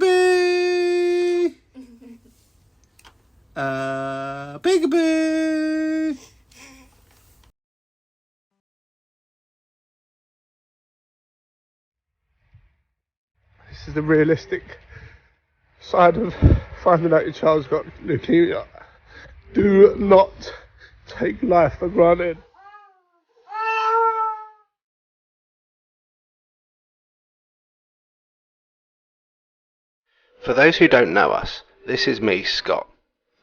Peekaboo! Peekaboo! This is the realistic side of finding out your child's got leukemia. Do not take life for granted. For those who don't know us, this is me, Scott.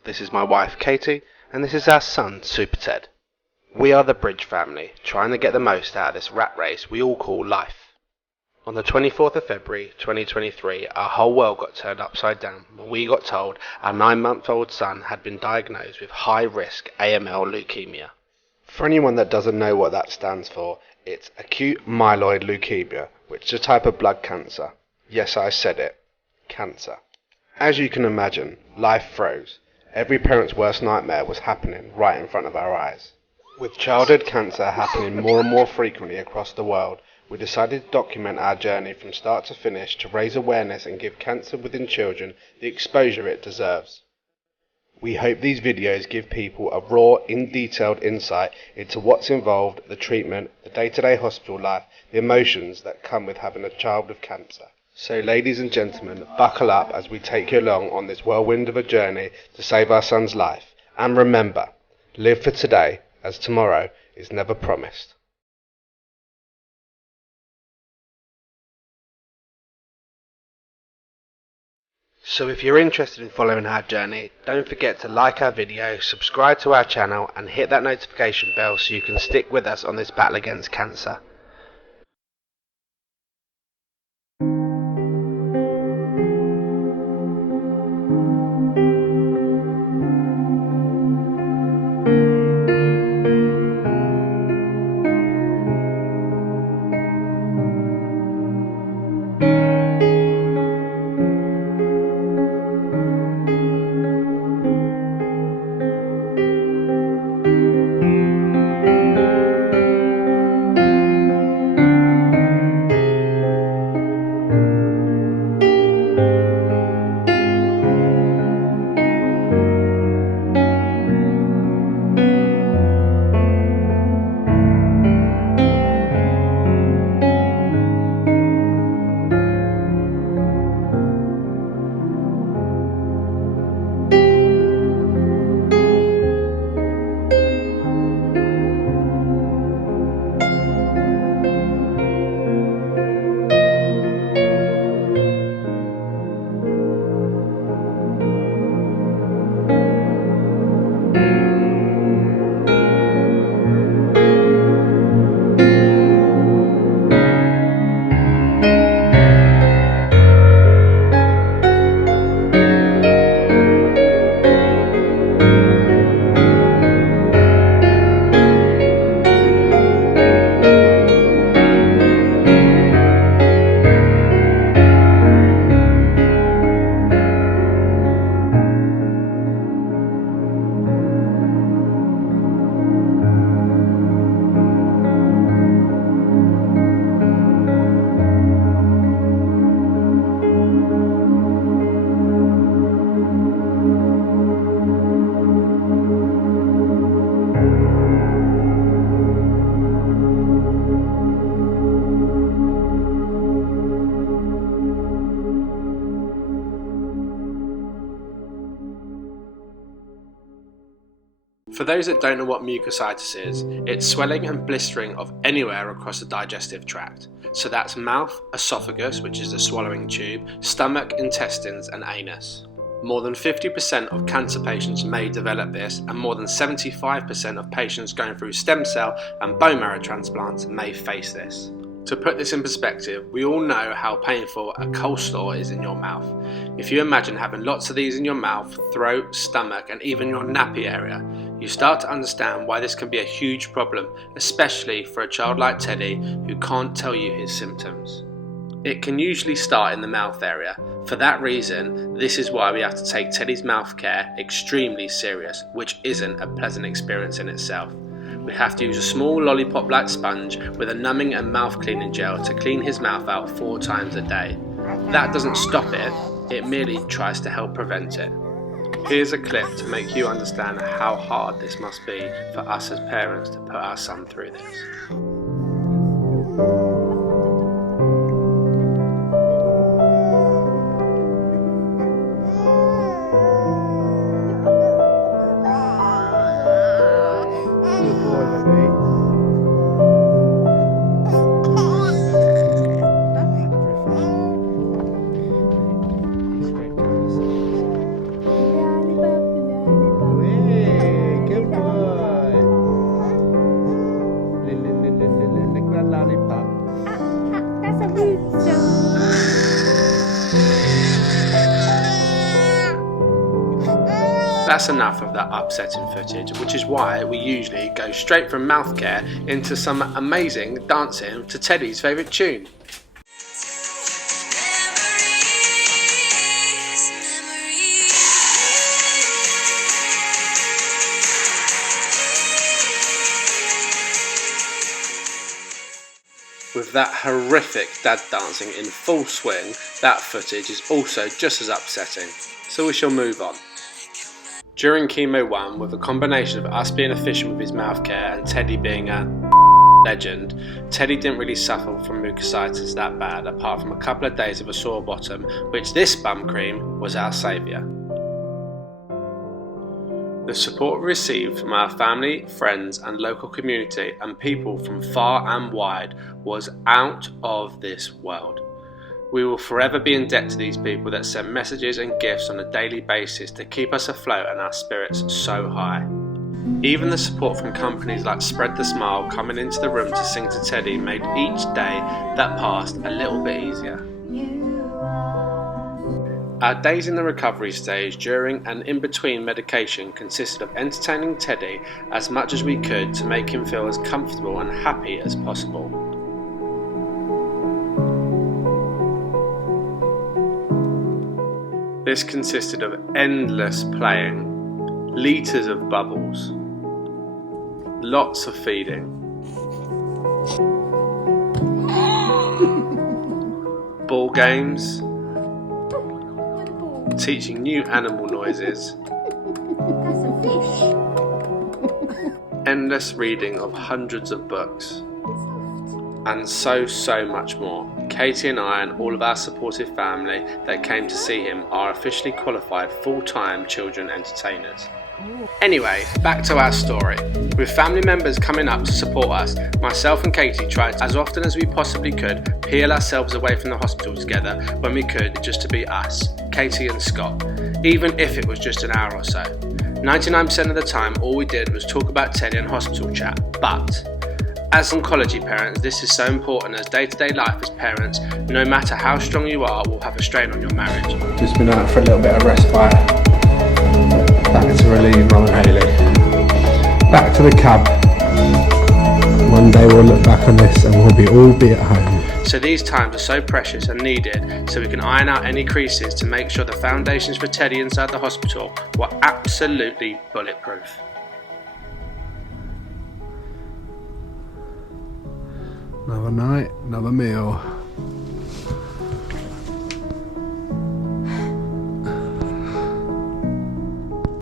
This is my wife, Katie, and this is our son, Super Ted. We are the Bridge family, trying to get the most out of this rat race we all call life. On the 24th of February 2023, our whole world got turned upside down when we got told our 9-month-old son had been diagnosed with high-risk AML leukemia. For anyone that doesn't know what that stands for, it's acute myeloid leukemia, which is a type of blood cancer. Yes, I said it. Cancer. As you can imagine, life froze. Every parent's worst nightmare was happening right in front of our eyes. With childhood cancer happening more and more frequently across the world, we decided to document our journey from start to finish to raise awareness and give cancer within children the exposure it deserves. We hope these videos give people a raw, in-detailed insight into what's involved, the treatment, the day-to-day hospital life, the emotions that come with having a child with cancer. So ladies and gentlemen, buckle up as we take you along on this whirlwind of a journey to save our son's life. And remember, live for today, as tomorrow is never promised. So if you're interested in following our journey, don't forget to like our video, subscribe to our channel and hit that notification bell so you can stick with us on this battle against cancer. For those that don't know what mucositis is, it's swelling and blistering of anywhere across the digestive tract. So that's mouth, esophagus, which is the swallowing tube, stomach, intestines and anus. More than 50% of cancer patients may develop this, and more than 75% of patients going through stem cell and bone marrow transplants may face this. To put this in perspective, we all know how painful a coleslaw is in your mouth. If you imagine having lots of these in your mouth, throat, stomach and even your nappy area, you start to understand why this can be a huge problem, especially for a child like Teddy who can't tell you his symptoms. It can usually start in the mouth area. For that reason, this is why we have to take Teddy's mouth care extremely serious, which isn't a pleasant experience in itself. We have to use a small lollipop-like sponge with a numbing and mouth cleaning gel to clean his mouth out 4 times a day. That doesn't stop it, it merely tries to help prevent it. Here's a clip to make you understand how hard this must be for us as parents to put our son through this. That's enough of that upsetting footage, which is why we usually go straight from mouth care into some amazing dancing to Teddy's favourite tune. With that horrific dad dancing in full swing, that footage is also just as upsetting, so we shall move on. During Chemo 1, with a combination of us being efficient with his mouth care and Teddy being a legend, Teddy didn't really suffer from mucositis that bad, apart from a couple of days of a sore bottom, which this bum cream was our saviour. The support we received from our family, friends and local community and people from far and wide was out of this world. We will forever be in debt to these people that send messages and gifts on a daily basis to keep us afloat and our spirits so high. Even the support from companies like Spread the Smile coming into the room to sing to Teddy made each day that passed a little bit easier. Our days in the recovery stage during and in between medication consisted of entertaining Teddy as much as we could to make him feel as comfortable and happy as possible. This consisted of endless playing, litres of bubbles, lots of feeding, ball games, teaching new animal noises, endless reading of hundreds of books, and so much more. Katie and I and all of our supportive family that came to see him are officially qualified full-time children entertainers. Anyway, back to our story. With family members coming up to support us, myself and Katie tried as often as we possibly could peel ourselves away from the hospital together when we could, just to be us, Katie and Scott, even if it was just an hour or so. 99% of the time all we did was talk about Teddy and hospital chat, but as oncology parents, this is so important as day-to-day life as parents, no matter how strong you are, will have a strain on your marriage. Just been out for a little bit of respite. Back to relieve Mum and Hayley. Back to the cab. One day we'll look back on this and we'll all be at home. So these times are so precious and needed so we can iron out any creases to make sure the foundations for Teddy inside the hospital were absolutely bulletproof. Another night, another meal.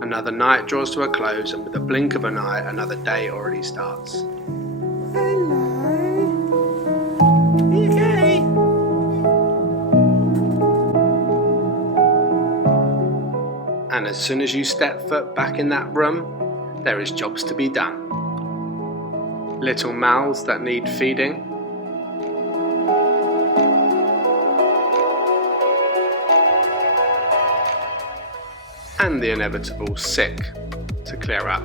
Another night draws to a close, and with a blink of an eye, another day already starts. Hello. Are you okay? And as soon as you step foot back in that room, there is jobs to be done. Little mouths that need feeding. And the inevitable sick to clear up.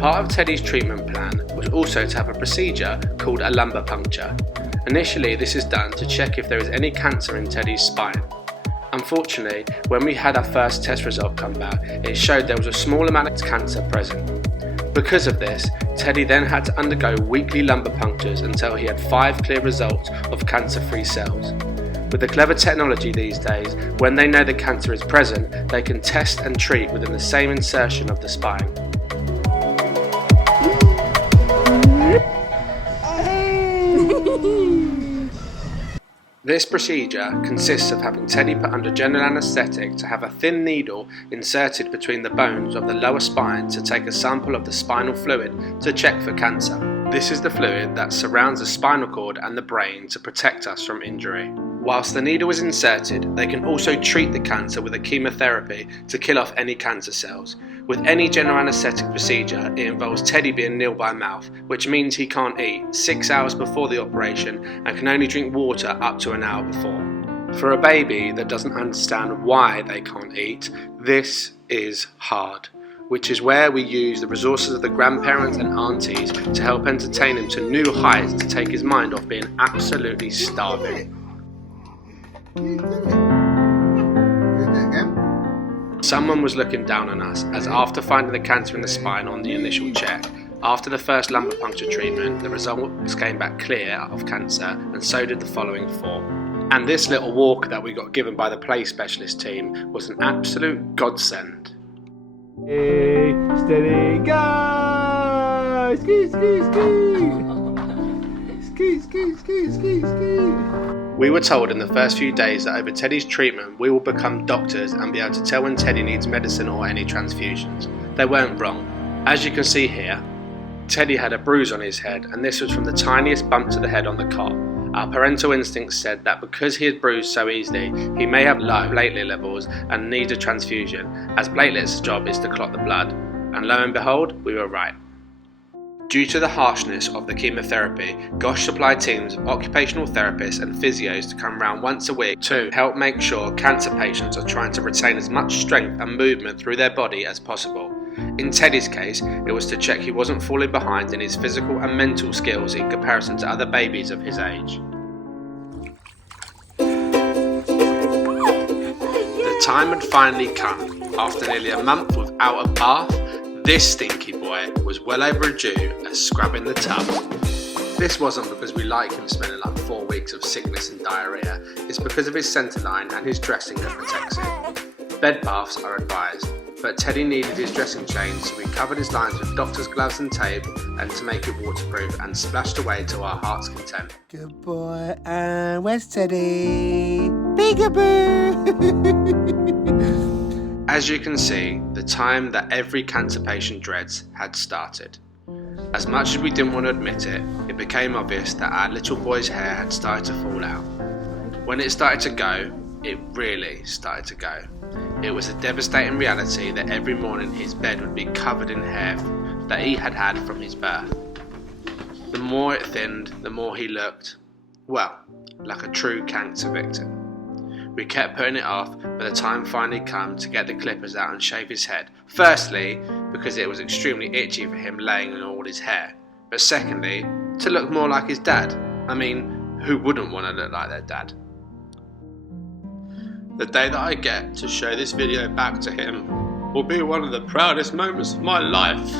Part of Teddy's treatment plan was also to have a procedure called a lumbar puncture. Initially, this is done to check if there is any cancer in Teddy's spine. Unfortunately, when we had our first test result come back, it showed there was a small amount of cancer present. Because of this, Teddy then had to undergo weekly lumbar punctures until he had 5 clear results of cancer-free cells. With the clever technology these days, when they know the cancer is present, they can test and treat within the same insertion of the spine. This procedure consists of having Teddy put under general anaesthetic to have a thin needle inserted between the bones of the lower spine to take a sample of the spinal fluid to check for cancer. This is the fluid that surrounds the spinal cord and the brain to protect us from injury. Whilst the needle is inserted, they can also treat the cancer with a chemotherapy to kill off any cancer cells. With any general anaesthetic procedure, it involves Teddy being nil by mouth, which means he can't eat 6 hours before the operation and can only drink water up to an hour before. For a baby that doesn't understand why they can't eat, this is hard, which is where we use the resources of the grandparents and aunties to help entertain him to new heights to take his mind off being absolutely starving. Someone was looking down on us, as after finding the cancer in the spine on the initial check, after the first lumbar puncture treatment, the results came back clear of cancer, and so did the following 4. And this little walker that we got given by the play specialist team was an absolute godsend. Hey, steady, go! Ski, ski, ski! Ski, ski, ski, ski, ski! We were told in the first few days that over Teddy's treatment we will become doctors and be able to tell when Teddy needs medicine or any transfusions. They weren't wrong. As you can see here, Teddy had a bruise on his head, and this was from the tiniest bump to the head on the cot. Our parental instincts said that because he had bruised so easily, he may have low platelet levels and need a transfusion, as platelets' job is to clot the blood. And lo and behold, we were right. Due to the harshness of the chemotherapy, Gosh supplied teams of occupational therapists and physios to come round once a week to help make sure cancer patients are trying to retain as much strength and movement through their body as possible. In Teddy's case, it was to check he wasn't falling behind in his physical and mental skills in comparison to other babies of his age. The time had finally come. After nearly a month without a bath, this stinky boy was well overdue a scrub in the tub. This wasn't because we like him spending like 4 weeks of sickness and diarrhea, it's because of his centerline and his dressing that protects him. Bed baths are advised, but Teddy needed his dressing change, so we covered his lines with doctor's gloves and tape and to make it waterproof, and splashed away to our heart's content. Good boy, and where's Teddy? Peekaboo! As you can see, the time that every cancer patient dreads had started. As much as we didn't want to admit it, it became obvious that our little boy's hair had started to fall out. When it started to go, it really started to go. It was a devastating reality that every morning his bed would be covered in hair that he had had from his birth. The more it thinned, the more he looked, well, like a true cancer victim. We kept putting it off, but the time finally came to get the clippers out and shave his head. Firstly, because it was extremely itchy for him laying in all his hair. But secondly, to look more like his dad. I mean, who wouldn't want to look like their dad? The day that I get to show this video back to him will be one of the proudest moments of my life.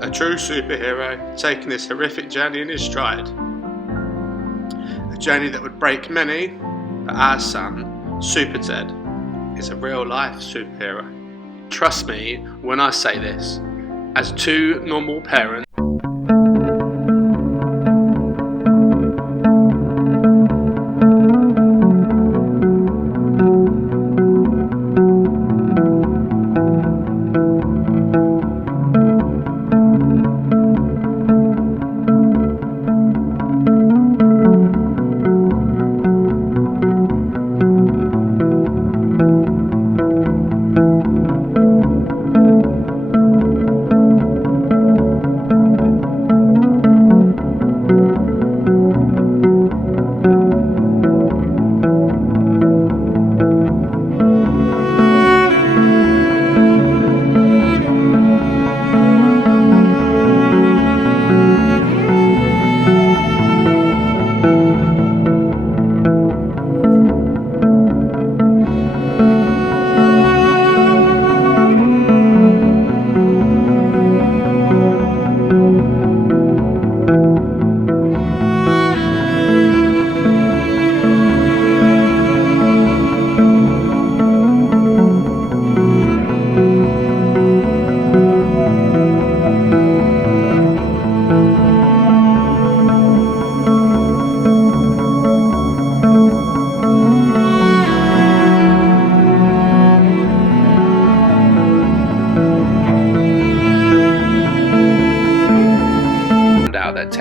A true superhero taking this horrific journey in his stride. A journey that would break many, but our son, Super Ted, is a real life superhero. Trust me when I say this, as 2 normal parents,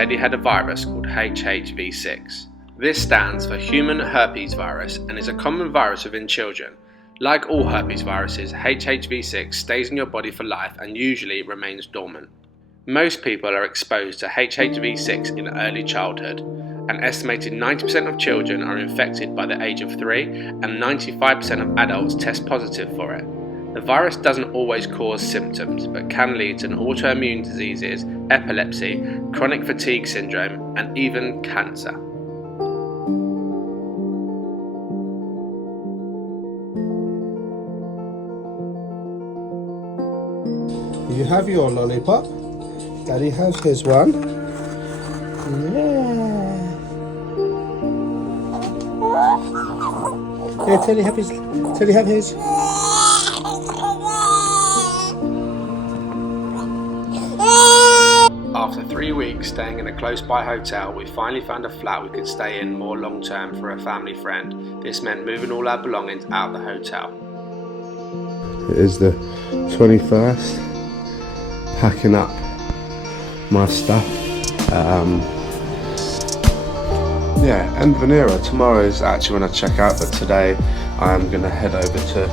Teddy had a virus called HHV6. This stands for human herpes virus and is a common virus within children. Like all herpes viruses, HHV6 stays in your body for life and usually remains dormant. Most people are exposed to HHV6 in early childhood. An estimated 90% of children are infected by the age of 3 and 95% of adults test positive for it. The virus doesn't always cause symptoms, but can lead to autoimmune diseases, epilepsy, chronic fatigue syndrome, and even cancer. You have your lollipop. Daddy has his one. Yeah. Yeah, Teddy have his. Teddy have his. After 3 weeks staying in a close-by hotel, we finally found a flat we could stay in more long-term for a family friend. This meant moving all our belongings out of the hotel. It is the 21st. Packing up my stuff. Yeah, end of an era. Tomorrow is actually when I check out, but today I am going to head over to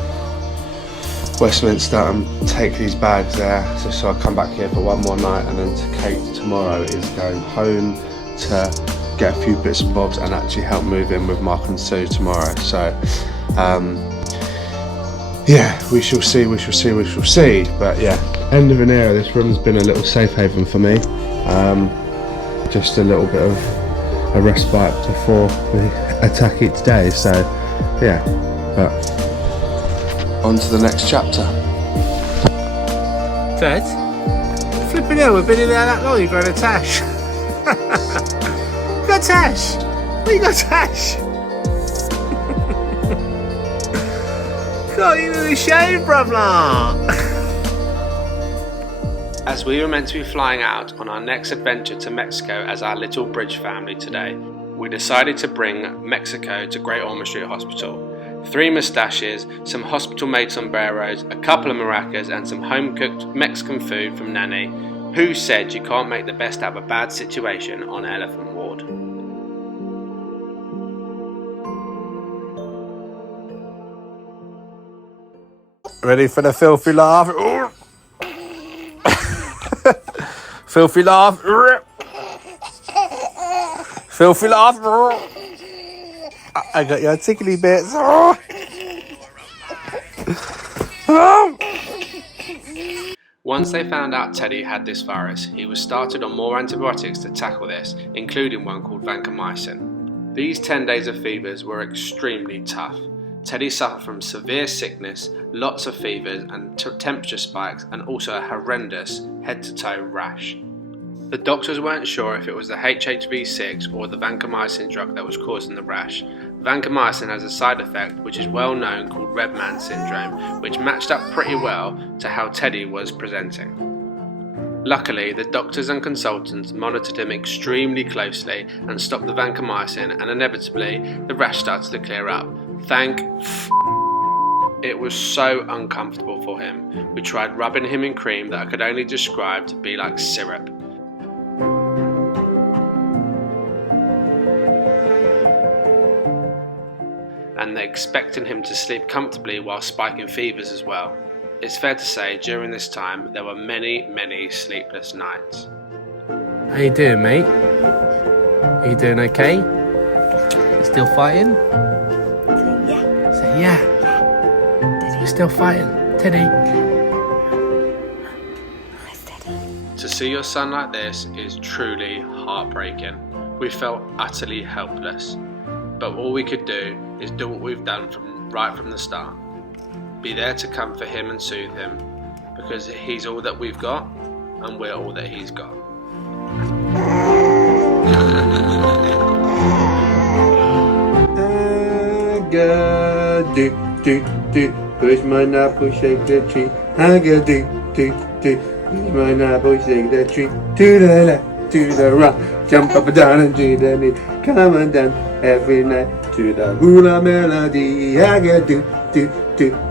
Westminster and take these bags there, so I come back here for one more night, and then Kate tomorrow is going home to get a few bits and bobs and actually help move in with Mark and Sue tomorrow. So yeah, we shall see. But yeah, end of an era. This room's been a little safe haven for me. Just a little bit of a respite before we attack each day. So yeah, but on to the next chapter. Ted? Flipping hell, we've been in there that long, you've got a tash. You got a tash? What you got a tash? God, you really shaved, brother. As we were meant to be flying out on our next adventure to Mexico as our little bridge family today, we decided to bring Mexico to Great Ormond Street Hospital. 3 moustaches, some hospital-made sombreros, a couple of maracas, and some home-cooked Mexican food from Nanny, who said you can't make the best out of a bad situation on Elephant Ward. Ready for the filthy laugh? Filthy laugh. Filthy laugh. I got your tickly bits. Once they found out Teddy had this virus, he was started on more antibiotics to tackle this, including one called vancomycin. These 10 days of fevers were extremely tough. Teddy suffered from severe sickness, lots of fevers and temperature spikes, and also a horrendous head-to-toe rash. The doctors weren't sure if it was the HHV6 or the vancomycin drug that was causing the rash. Vancomycin has a side effect which is well known called Red Man syndrome, which matched up pretty well to how Teddy was presenting. Luckily, the doctors and consultants monitored him extremely closely and stopped the vancomycin, and inevitably the rash started to clear up. It was so uncomfortable for him. We tried rubbing him in cream that I could only describe to be like syrup. And they're expecting him to sleep comfortably while spiking fevers as well. It's fair to say during this time there were many sleepless nights. How you doing, mate? Are you doing okay? You still fighting? Yeah. Say yeah. You still fighting, Teddy? Nice, Teddy. To see your son like this is truly heartbreaking. We felt utterly helpless. But all we could do is do what we've done right from the start. Be there to comfort him and soothe him, because he's all that we've got and we're all that he's got. I got do, push my nipple, shake the tree. I got do, push my nipple, shake the tree. To the left, to the right, jump up and down and do the knee. Come on down every night to the hula melody. I got do,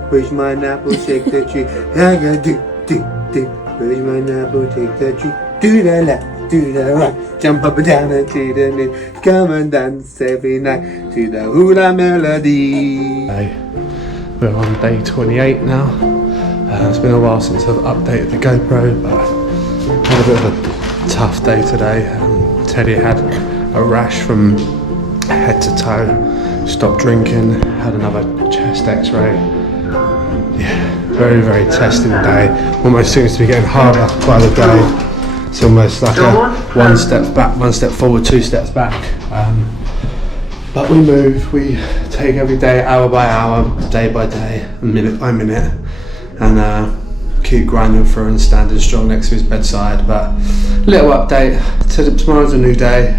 push my nipple, shake the tree. I got do, push my nipple, shake the tree. To the left, to the right, jump up and down and to the left, come and dance every night to the hula melody. We're on day 28 now. It's been a while since I've updated the GoPro, but I had a bit of a tough day today. Teddy had a rash from head to toe, stopped drinking, had another chest x-ray. Yeah, very, very testing day. Almost seems to be getting harder by the day. It's almost like a one step back, one step forward, two steps back. But we move, we take every day hour by hour, day by day, minute by minute, and keep grinding through and standing strong next to his bedside. But little update, tomorrow's a new day.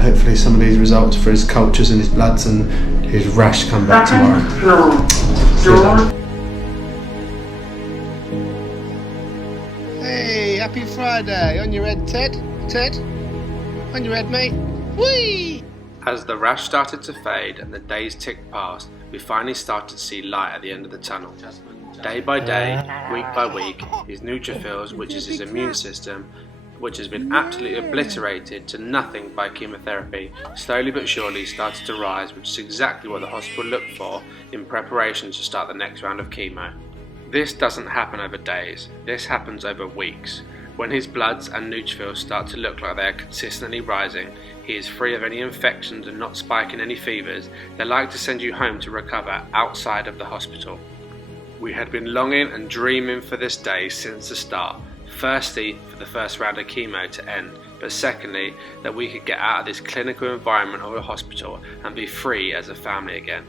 Hopefully some of these results for his cultures and his bloods and his rash come back tomorrow. Hey, happy Friday. On your head, Ted? Ted? On your head, mate? Whee! As the rash started to fade and the days ticked past, we finally started to see light at the end of the tunnel. Day by day, week by week, his neutrophils, which is his immune system, which has been absolutely obliterated to nothing by chemotherapy, slowly but surely started to rise, which is exactly what the hospital looked for in preparation to start the next round of chemo. This doesn't happen over days, this happens over weeks. When his bloods and neutrophils start to look like they are consistently rising, he is free of any infections and not spiking any fevers, they like to send you home to recover outside of the hospital. We had been longing and dreaming for this day since the start. Firstly, for the first round of chemo to end, but secondly, that we could get out of this clinical environment of a hospital and be free as a family again.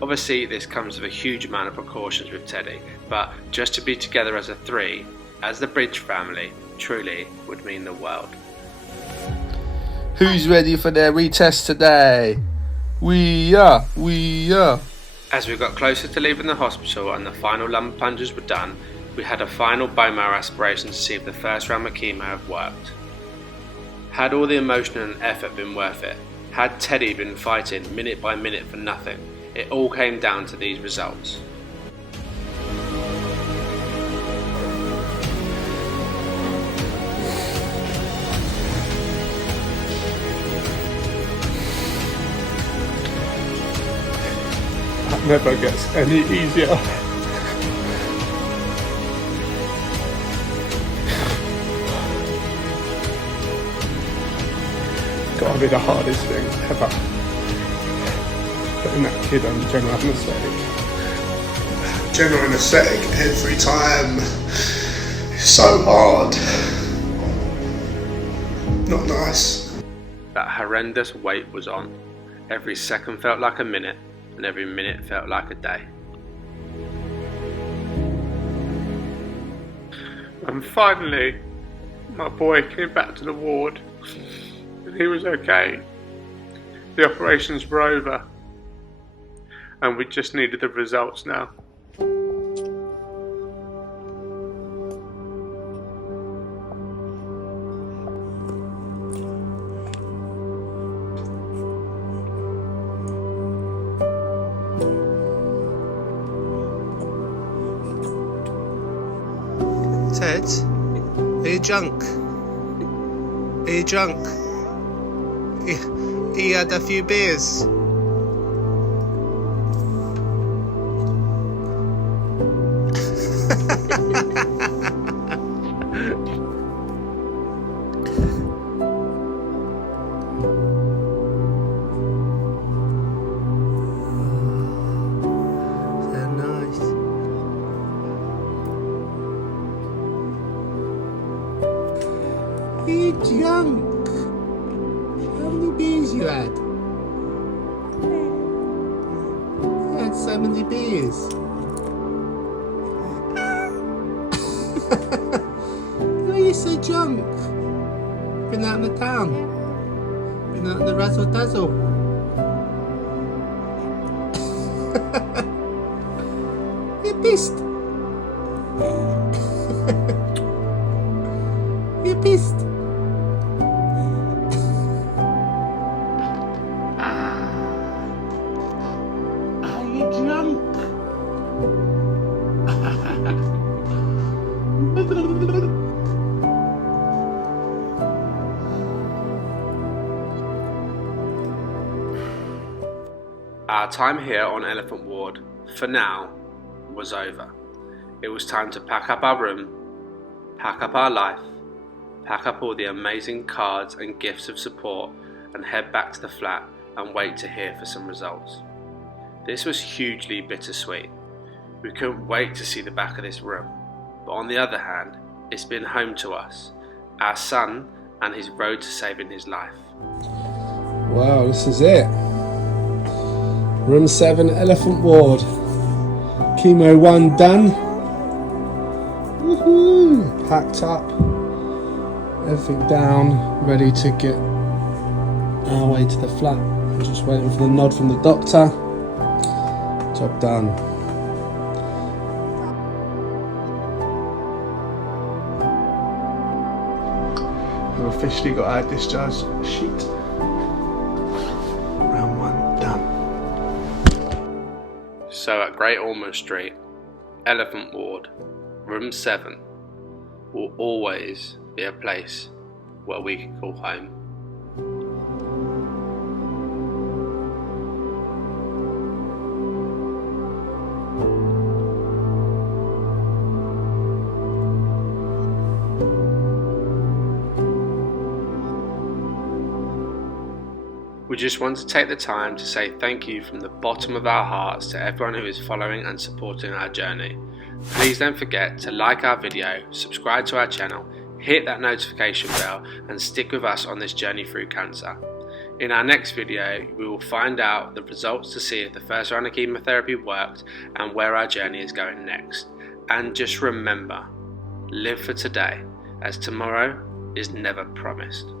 Obviously, this comes with a huge amount of precautions with Teddy, but just to be together as a three, as the Bridge family, truly would mean the world. Who's ready for their retest today? We are. As we got closer to leaving the hospital and the final lumbar plunges were done, we had a final bone marrow aspiration to see if the first round of chemo had worked. Had all the emotion and effort been worth it? Had Teddy been fighting minute by minute for nothing? It all came down to these results. That never gets any easier. Gotta be the hardest thing ever. Putting that kid on general anaesthetic. General anaesthetic every time. It's so hard. Not nice. That horrendous weight was on. Every second felt like a minute, and every minute felt like a day. And finally, my boy came back to the ward. He was okay. The operations were over and we just needed the results now. Ted, are you drunk? Are you drunk? He had a few beers. So nice. Are you drunk? How many beers you had? You had so many beers. Why are you so drunk? Been out in the town? Been out in the razzle dazzle? You pissed? You pissed? Are you drunk? Our time here on Elephant Ward, for now, was over. It was time to pack up our room, pack up our life, pack up all the amazing cards and gifts of support, and head back to the flat and wait to hear for some results. This was hugely bittersweet. We couldn't wait to see the back of this room, but on the other hand, it's been home to us, our son and his road to saving his life. Wow, this is it. Room 7, Elephant Ward. Chemo 1 done. Woohoo! Packed up. Everything down, ready to get our way to the flat. I'm just waiting for the nod from the doctor. Job done. We've officially got our discharge sheet. Round 1 done. So at Great Ormond Street, Elephant Ward, room 7, will always be a place where we can call home. We just want to take the time to say thank you from the bottom of our hearts to everyone who is following and supporting our journey. Please don't forget to like our video, subscribe to our channel, hit that notification bell and stick with us on this journey through cancer. In our next video, we will find out the results to see if the first round of chemotherapy worked and where our journey is going next. And just remember, live for today, as tomorrow is never promised.